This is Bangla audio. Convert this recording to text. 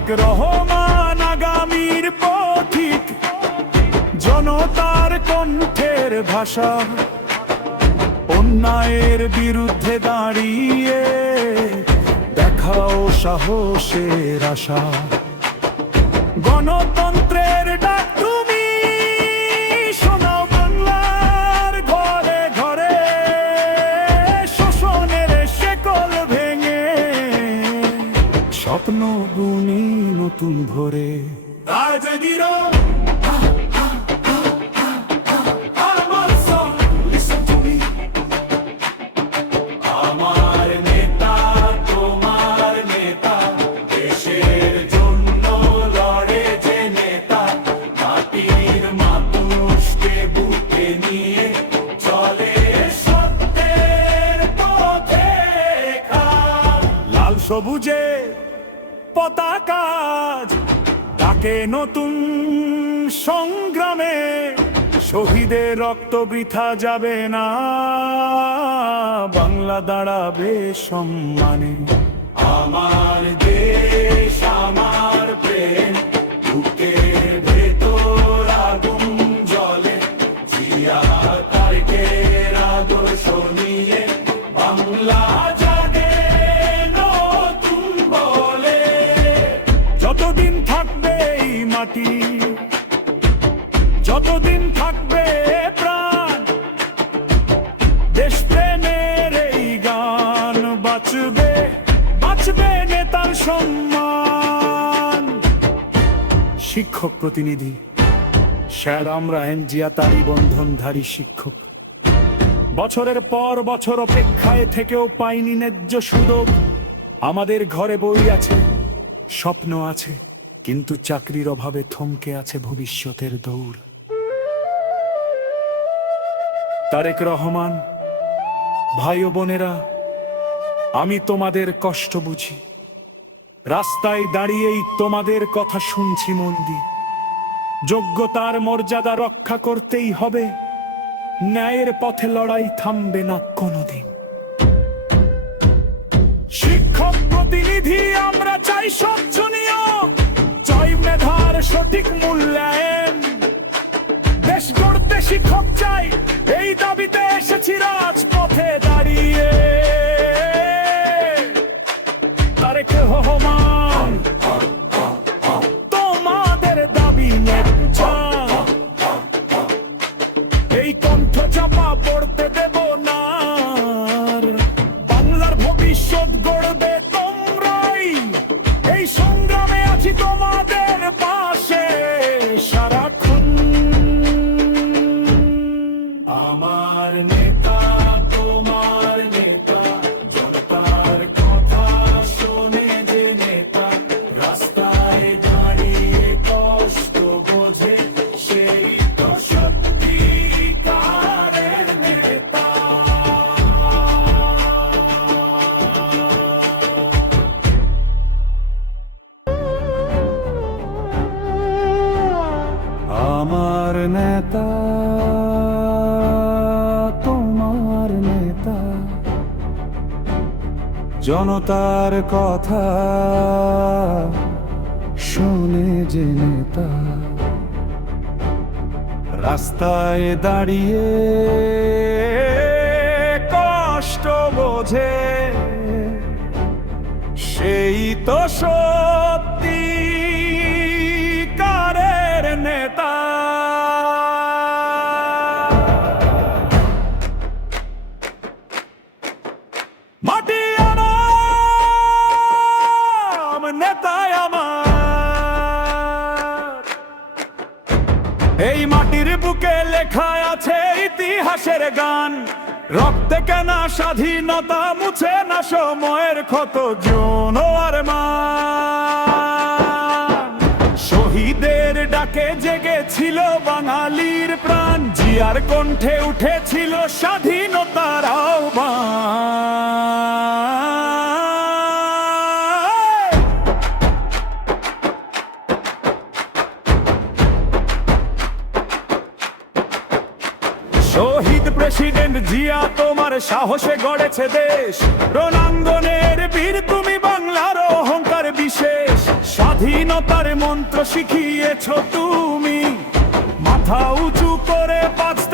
তারেক রহমান আগামীর পথিক, জনতার কণ্ঠের ভাষা, অন্যায়ের বিরুদ্ধে দাঁড়িয়ে দেখাও সাহসের আশা। গণতন্ত্রের ডাক তুমি শোনাও বাংলার ঘরে ঘরে, শোষণের শেকল ভেঙে স্বপ্ন বুনি নতুন ভরে। সবুজে পতাকা তাকে নতুন সংগ্রামে, শহীদের রক্ত বৃথা যাবে না, বাংলা দাঁড়াবে সম্মানে। আমার দেশ আমার প্রেম, বুকের ভেতর আগুন জ্বলে, জিয়া তারেকের আদর্শ নিয়ে বাংলা জাগে নতুন বলে। যতদিন থাকবে এই মাটি, যতদিন থাকবে প্রাণ, দেশপ্রেমের এই গান বাঁচবে, বাঁচবে নেতার সম্মান। শিক্ষক প্রতিনিধি স্যার, আমরা জিয়া তারি বন্ধনধারী শিক্ষক, বছরের পর বছর অপেক্ষায় থেকেও পাইনি ন্যায্য সুযোগ। আমাদের ঘরে বই আছে, স্বপ্ন আছে, কিন্তু চাকরির অভাবে থমকে আছে ভবিষ্যতের দৌড়। তারেক রহমান, ভাই ও বোনেরা, আমি তোমাদের কষ্ট বুঝি, রাস্তায় দাঁড়িয়েই তোমাদের কথা শুনছি মন দিয়ে। যোগ্যতার মর্যাদা রক্ষা করতেই হবে, ন্যায়ের পথে লড়াই থামবে না কোনোদিন। শিক্ষক প্রতিনিধি আমরা চাই স্বচ্ছ নিয়োগ, চাই মেধার সঠিক মূল্যায়ন, দেশ গড়তে শিক্ষক চাই, এই দাবিতে এসেছি রাজপথে দাঁড়িয়ে। তারেক রহমান, তোমাদের দাবি ন্যায্য, এই কণ্ঠ চাপা পড়তে দেব না, বাংলার ভবিষ্যৎ গড়বে তোমরাই, এই সংগ্রামে আছি তোমাদের পাশে সারাক্ষণ। আমার নেতা তোমার নেতা, জনতার কথা শোনে যে নেতা, রাস্তায় দাঁড়িয়ে কষ্ট বোঝে, সেই তো সত্যিকারের নেতা। আমার নেতা তোমার নেতা, জনতার কথা শোনে যে নেতা, রাস্তায় দাঁড়িয়ে কষ্ট বোঝে, সেই তো সত্যিকারের নেতা। মাটি আমার, নেতায় আমার, এই মাটির বুকে লেখা আছে ইতিহাসের গান, রক্তে কেনা স্বাধীনতা মুছে না সময়ের ক্ষত জন আর মান। শহীদের ডাকে জেগেছিল বাঙালির প্রাণ, জিয়ার কণ্ঠে উঠেছিল স্বাধীনতার আহ্বান। শহীদ প্রেসিডেন্ট জিয়া তোমার সাহসে গড়েছে দেশ, রণাঙ্গনের বীর তুমি বাংলার অহংকার বিশেষ। স্বাধীনতার মন্ত্র শিখিয়েছ তুমি, মাথা উঁচু করে বাঁচতে